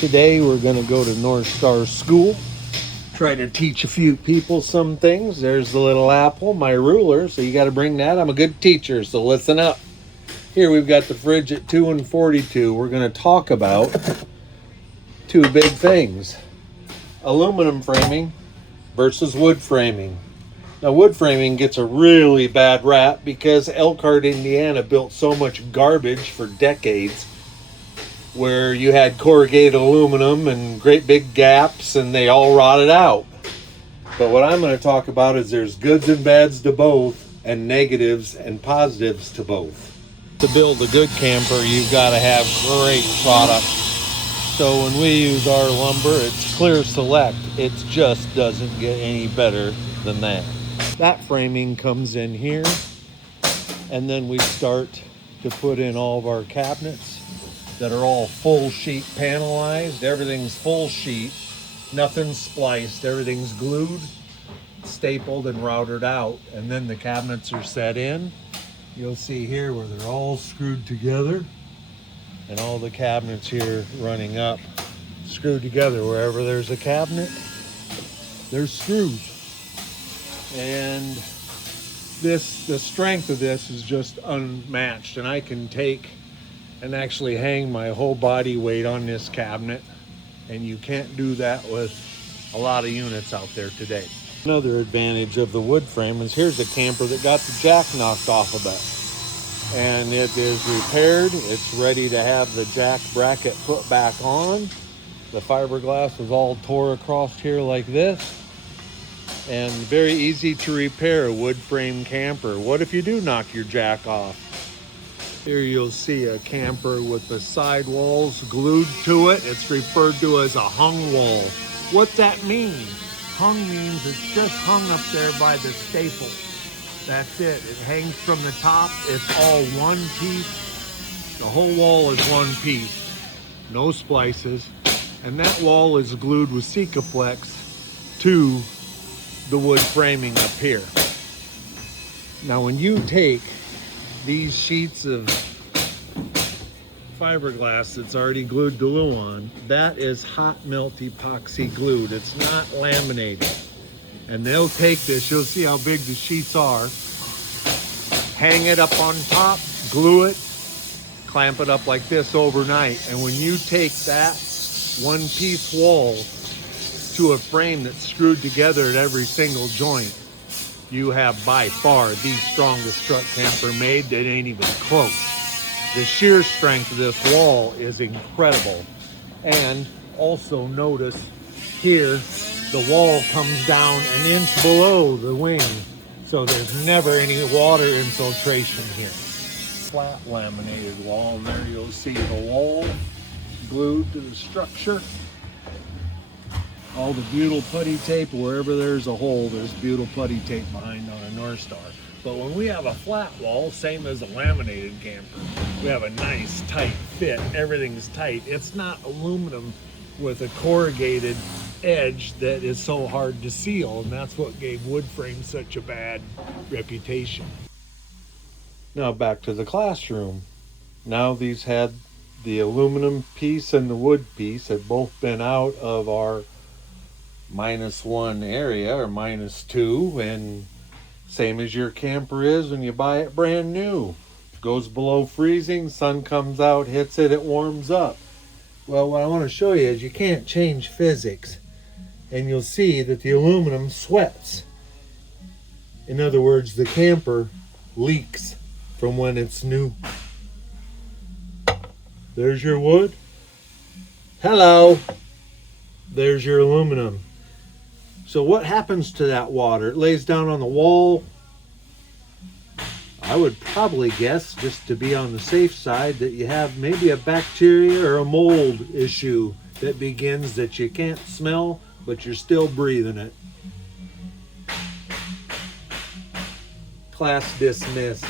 Today we're going to go to North Star School, try to teach a few people some things. There's the little apple, my ruler, so you got to bring that. I'm a good teacher, so listen up. Here we've got the fridge at 2 and 42. We're going to talk about two big things: aluminum framing versus wood framing. Now, wood framing gets a really bad rap because Elkhart, Indiana built so much garbage for decades, where you had corrugated aluminum and great big gaps and they all rotted out. But what I'm going to talk about is there's goods and bads to both, and negatives and positives to both. To build a good camper, you've got to have great product. So when we use our lumber, it's Clear Select. It just doesn't get any better than that. That framing comes in here, and then we start to put in all of our cabinets that are all full sheet panelized. Everything's full sheet, nothing's spliced, everything's glued, stapled, and routed out. And then the cabinets are set in. You'll see here where they're all screwed together, and all the cabinets here running up, screwed together. Wherever there's a cabinet, there's screws. And the strength of this is just unmatched, and I can take and actually hang my whole body weight on this cabinet, and you can't do that with a lot of units out there today. Another advantage of the wood frame is here's a camper that got the jack knocked off of it, and it is repaired. It's ready to have the jack bracket put back on. The fiberglass was all tore across here like this, and very easy to repair a wood frame camper. What if you do knock your jack off? Here you'll see a camper with the side walls glued to it. It's referred to as a hung wall. What that means? Hung means it's just hung up there by the staple. That's it. It hangs from the top. It's all one piece. The whole wall is one piece. No splices. And that wall is glued with Sikaflex to the wood framing up here. Now when you take these sheets of fiberglass that's already glued glue on, that is hot melt epoxy glued. It's not laminated. And they'll take this, you'll see how big the sheets are, hang it up on top, glue it, clamp it up like this overnight. And when you take that one piece wall to a frame that's screwed together at every single joint, you have by far the strongest truck camper made. That ain't even close. The shear strength of this wall is incredible. And also notice here, the wall comes down an inch below the wing, so there's never any water infiltration here. Flat laminated wall, and there you'll see the wall glued to the structure. All the butyl putty tape, wherever there's a hole, there's butyl putty tape behind on a North Star. But when we have a flat wall, same as a laminated camper, we have a nice tight fit. Everything's tight. It's not aluminum with a corrugated edge that is so hard to seal, and that's what gave wood frame such a bad reputation. Now back to the classroom. Now these had the aluminum piece and the wood piece had both been out of our -1 area or -2, and same as your camper is when you buy it brand new. Goes below freezing, sun comes out, hits it, it warms up. Well, what I want to show you is you can't change physics, and you'll see that the aluminum sweats. In other words, the camper leaks from when it's new. There's your wood. Hello. There's your aluminum. So what happens to that water? It lays down on the wall. I would probably guess, just to be on the safe side, that you have maybe a bacteria or a mold issue that begins that you can't smell, but you're still breathing it. Class dismissed.